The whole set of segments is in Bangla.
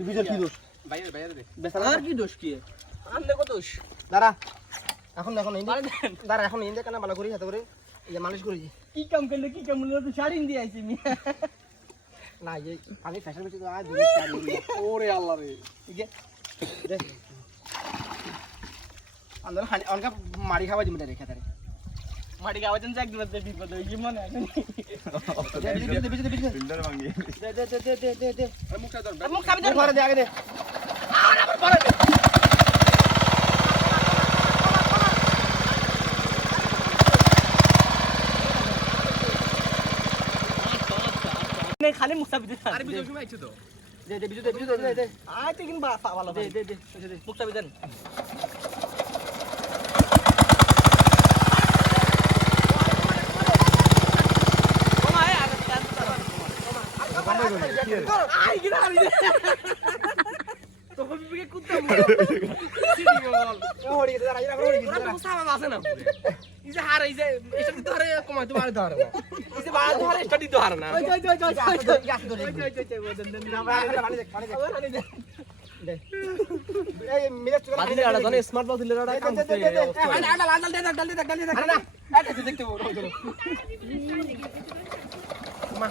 বিজয় কি দোষ বাইরে বাইরে দে আর কি দোষ কি আনলে কত দোষ দাঁড়া এখন দাঁড়া এখন ইন্দে কেন ভালো করি হাতে করে এই মালিশ করি কি কাম করলে কি কাম করলে তো শাড়ি দিয়ে আইছি মি না এই পানি ফ্যাশন বেশি তো আজ দুই চার ওরে আল্লাহ রে ঠিক আছে দেখ আন্দর খানি অনকা মারি খাওয়া জিমটা রেখে তারে মাটি গাওয়াজন যাক দিবে বিপদ হইছে মনে আছে ফিল্টার ভাঙি দে মুখটা ধর মুখ খাবি দে ঘরে দে আগে দে আর আবার পরে খালি মুখটা বিদে আরে বিজয় সময় আইছো তো দে বিজয় দে আইতে কিনবা ভালো দে মুখটা বিদেন আই গিরা আই তো কবি কুত্তা সিডি বল হড়ি গেছে দাঁড়া ইরা হড়ি গেছে তো সাবা আছে না এই যে হার এই যে এটা তো ধরে কমাই তো মারে ধরে না এই যে বাড়া ধরে স্টাডি তো হার না ওই এই মিলে চলে বাদিলে আড়া জানে স্মার্ট বল দিলে আড়া কাম করতে ডাল দে আরে না এটা দেখতে বড় মা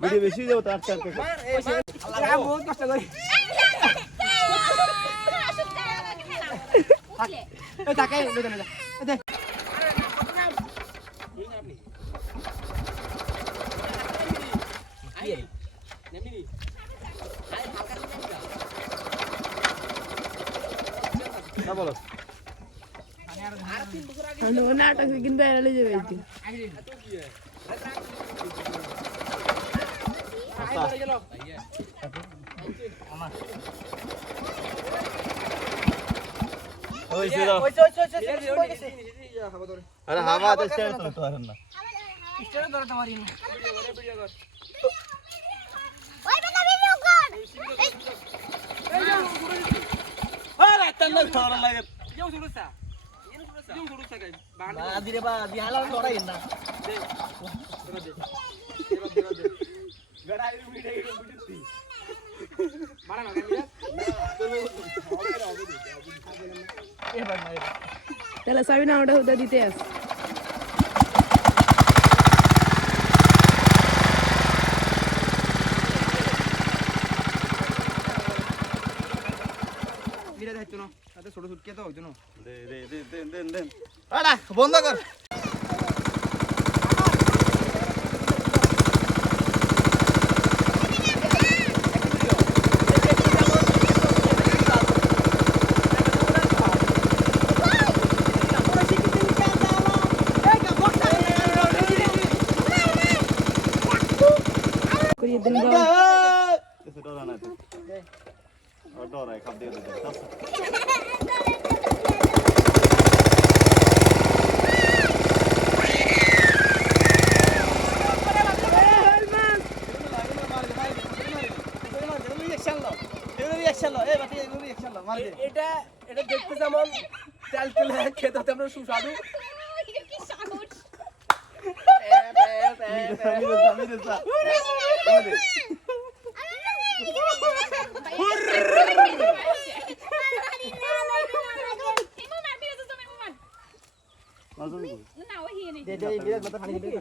ভিডিও বেশি যাও তো আটটা বহুত কষ্ট করি এই তাকাই দে বলো নাটক কিন্তু এড়ালে যাবে আরে হাওয়া দেশে তো পারেন না স্টেরে ধরে তোমারই ওই বেটা ভিডিও কর আরে তন্না ধর লাগে কেউ শুরুসা কেউ শুরুসা গাই বাড়ি দিরে বা দিহালা লড়াই না দে গড়াই মিডে বিডিতি মারা না গাইয়া তাহলে সাবিনা ওটা হুদা দিতে আস মিলে যাইতো না তাতে ছোট ছোট কে তো হইতো না দে আড়া বন্ধ কর করিয়ে দিন ডরা না তো ডরাই খাপ দিয়ে দে যেমন তেল তেল খেতে হতে আমরা সুস্বাদু কি সাহস দে দে বিরাট মাথা পানি দিবি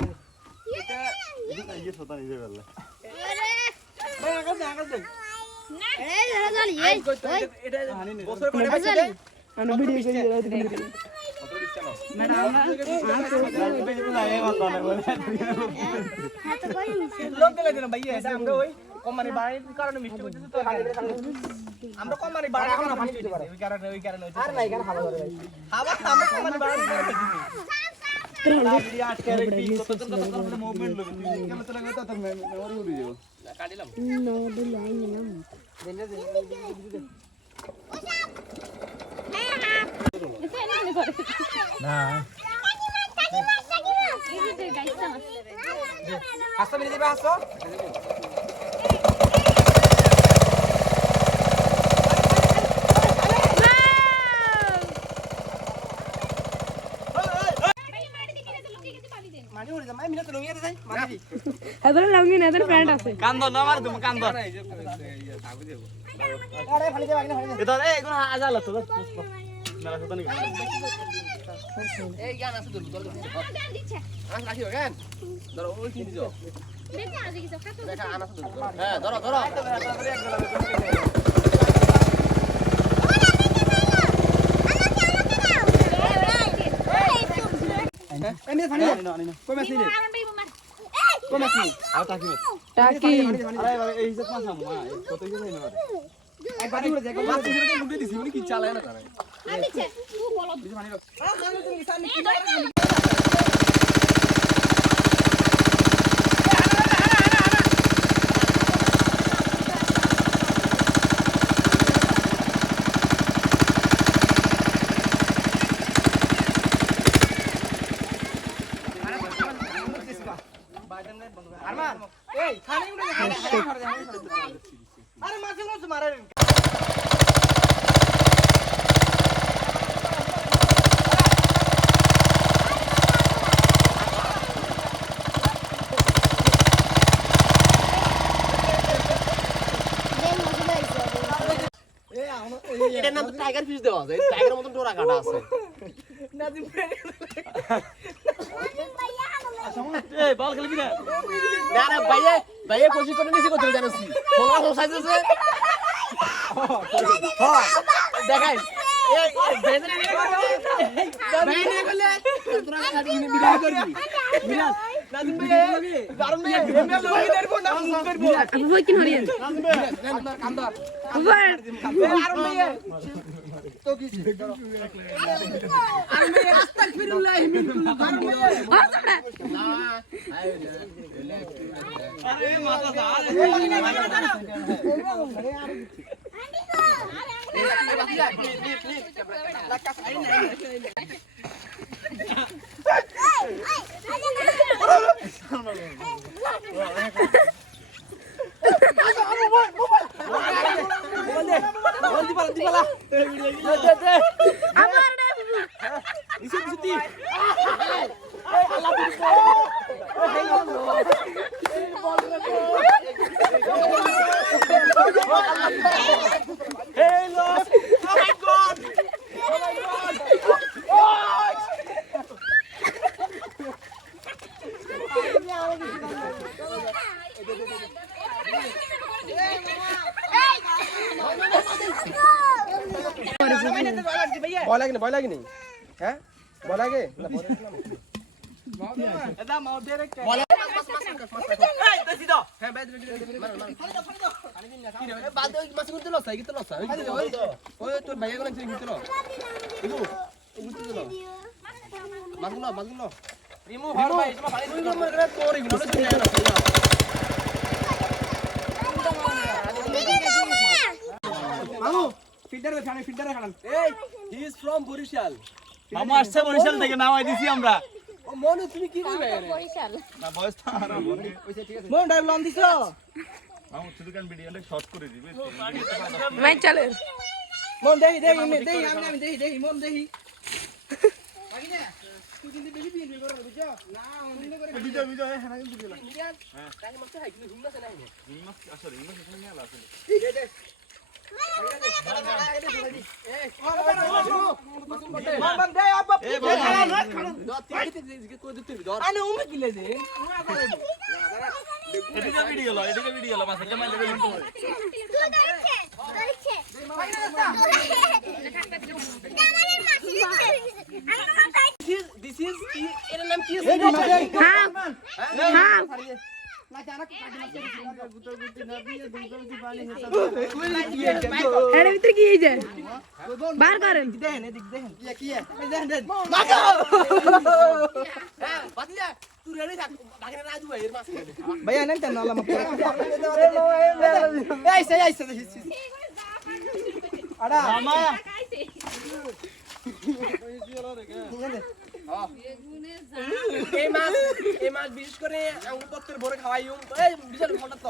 ভাই আকাশ দে এটা বছর করে আমি ভিডিও করে দিলাম লোক গেলে দিন ভাই এটা আমরা ওই কোম্পানি বাড়ানোর কারণে মিষ্টি করতেছি তো আমরা কোম্পানি বাড়া এখন পানি দিতে পারে ওই কারণে আর না এখানে খাবার করে ভাই খাবার আমরা কোম্পানি বাড়ানোর কারণে কাটিলাম হাসো মিলে দিবে হাসো মানি ওরে জামাই মিলে তো লইয়া দে মানি এদের লঙ্গি না এদের প্যান্ট আছে কান্দ না মার তুমি কান্দ আরে ফালি দে বাগনা ফালি দে এটা এই কোন আজাল তো মেলা কথা নাকি এই গান আছে তো দল দিচ্ছে আস রাখিও গান ধরো ওই কি দিছো দেখে আজ কিছু খাতো দেখা আনাস তো হ্যাঁ ধরো ধরো এমনি ফালি দে কই মাছ নি কই মাছ নি আর টাকি টাকি আরে এই হিসাব মাছ আমা কত কি নাই না এক বাটি করে দেখো মাছ হিসাবে মুড়ে দিছি উনি কি চালায় না তারা দিচ্ছে তুই বলো আরমান এই খানি উড়ে আরে মাছ মাছ মারে এটার নাম তো টাইগার ফিশ দেওয়া যায় টাইগারের মতন ডোরা কাটা আছে এই বল খেলবি না না না ভাইয়ে ভাইয়ে প্রশিক্ষণ নিছি কত জানোস কি ফোলা হোসাইছে হ্যাঁ দেখাই এই বেদনে নিয়ে ভাই নিয়ে গেলে তোরা খাটি নিয়ে বিরাজ করবি বিরাজ নাজিম ভাই দারুন ভাই এমএম লই দেব না করব আপু ভাই কি হরিয়েন কামদার ভাই আরম ভাই তো কি আরম ভাই আস্তাগফিরুল্লাহ মিনকুল্লাহ আরম ভাই আরে মাথা দাঁড় ভয় লাগে নি হ্যাঁ ভয় লাগে এটা মাও দে রে বলে এই দেছি দাও হ্যাঁ বাইরে বাদ দে মাছ করতে লস কি তো লস ওই তোর ভাইয়া গুলো ছিল ভিতর ইবু ইবু মাছগুলো রিমুভ হর ভাই তোমার বাড়ি তুই মনে করে তোর এগুলো চলে যায় না মামু ফিল্টারে খান এই হি ইজ ফ্রম বরিশাল মামা আসছে বরিশাল থেকে নামাই দিছি আমরা ও মনু তুমি কি করবে বরিশাল না বয়স তো আর বলি ওইসে ঠিক আছে মন ডাইভ লন দিছো আমি শুধু কান ভিডিওটা শর্ট করে দিবি ভাই চলে মন দেহি দেহি দেহি আমি দেহি দেহি মন দেহি বাকি না তুই কিন্তু বেশি বিয়ে করে বুঝছো না অন্য করে বিজয় বিজয় হ্যাঁ কিন্তু দিলা হ্যাঁ তাই মত হাই কিন্তু হিম্মত না হে হিম্মত আসলে হিম্মত এখানে মেলা আছে দে দে এদিকে ভিডিও লো মাছের জামাই লাগে কিন্তু দিস ইজ এর নাম কি আছে হাফ হাফ এর ভিতরে কি এই যে বার করেন দেখেন এদিক দেখেন কি দেখেন দেখেন বাতিজা তুই রেডি থাক বাকিরা রাজু ভাই এর মাছ ভাই আনেন তেন নালা মত এই সে আড়া মামা এই মাছ বিশেষ করে পত্রের ভরে খাওয়াইও এই বিশাল হঠাৎ তো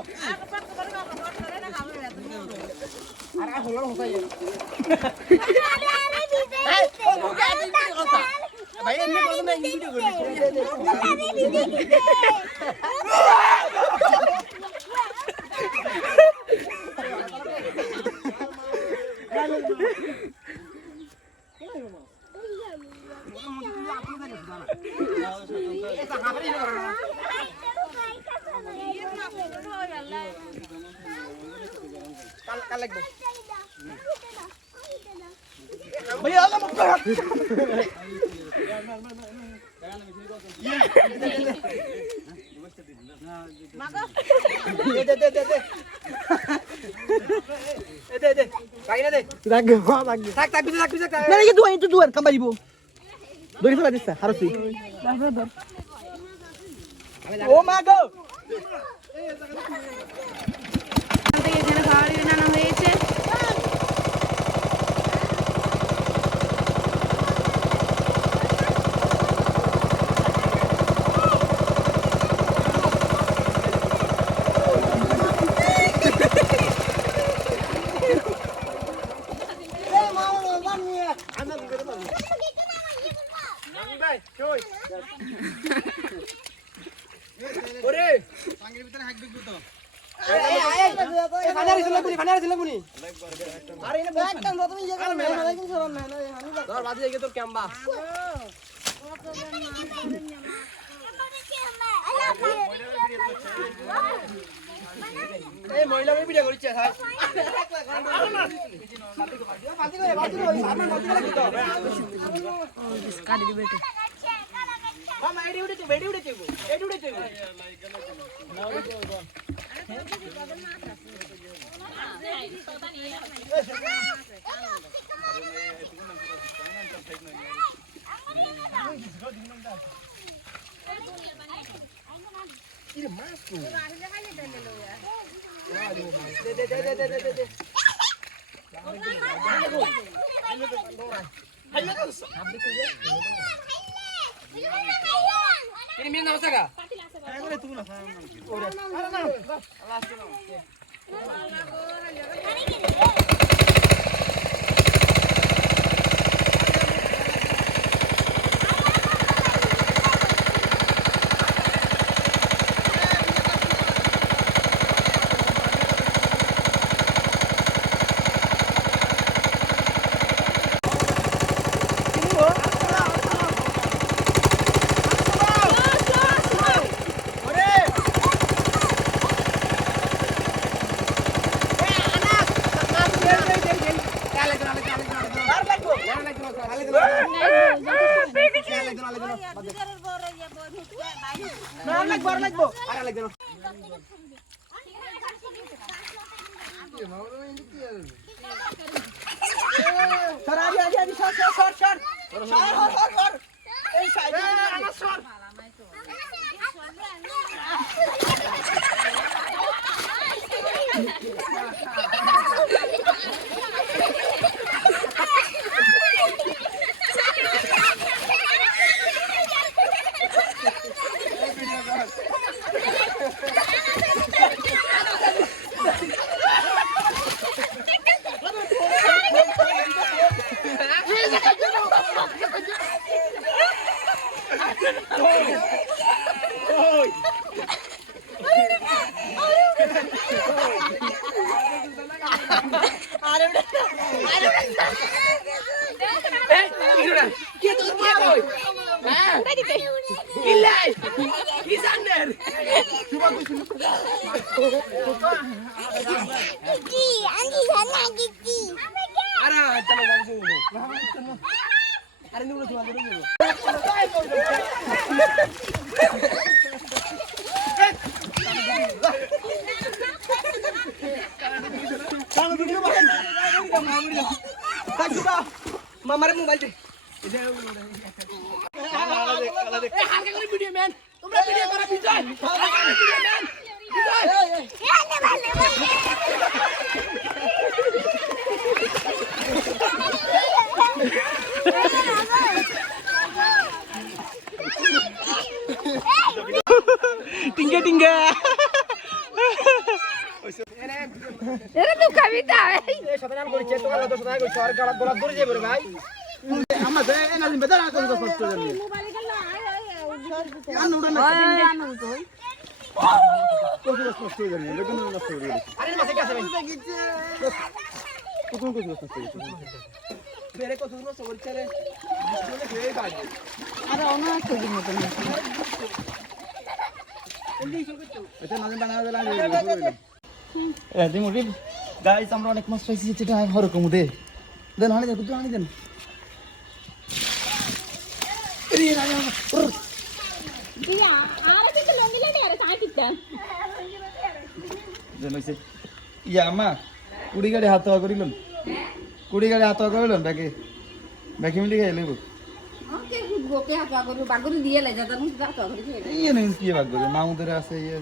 আর হলো হতাই ভাই এমনি কথা না ভিডিও করি কাল লাগবে भैया आला मत कर दे काई ना दे लाग बिजा ना ये दुआ itu duan kembali bu dori fala desa harus sih oh mago এখানে খাওয়ার বানানো হয়েছে মহিলা ভিডিও করছে ini minum apa saga? কি জানেন আরে চলো বাবু আরে নিবো তোমাদের নিবো মামার মোবাইল দে হালকা করে ভিডিও ম্যান তোমরা ভিডিও করো বিজয় ভিডিও ম্যান টিঙ্গে টিঙ্গে এরা তো খাবি তা এই শতান করেছে তো আলাদা শতান করেছে আর গলা গলা ধরে যাবে রে ভাই আমরা দে নালিম বেদা না করতে কষ্ট জানি মোবাইলে গেল কান উড়া না আনন্দ তো কষ্ট জানি লেকিন নষ্ট করে দিয়েছে আরে মাসে কি আছে ভাই কত কষ্ট করতে বেরে কত দূর সবর চলে এই বাড়ি আরে অনেক কেজি মতো এটা নালিম বাংলা দিলাম এ দিমুরি গাইস আমরা অনেক মাছ পাইছি যেটা হরকম দে দেন হানি দেন হানি দেন দিয়া আর কিছু লঙ্গিলে নি আরে সাইটিটা দেন হইছে ইয়া আমা কুড়ি গাড়ি হাত করিলন কুড়ি গাড়ি হাত করিলন ব্যাকে মিলি গাইলে ওকে গোকে হাত আগর বাগর দিয়ে লাই যা জানো যা তো আগর ইয়ে নেই কি ভাগ করে মামুদের আছে ইয়ে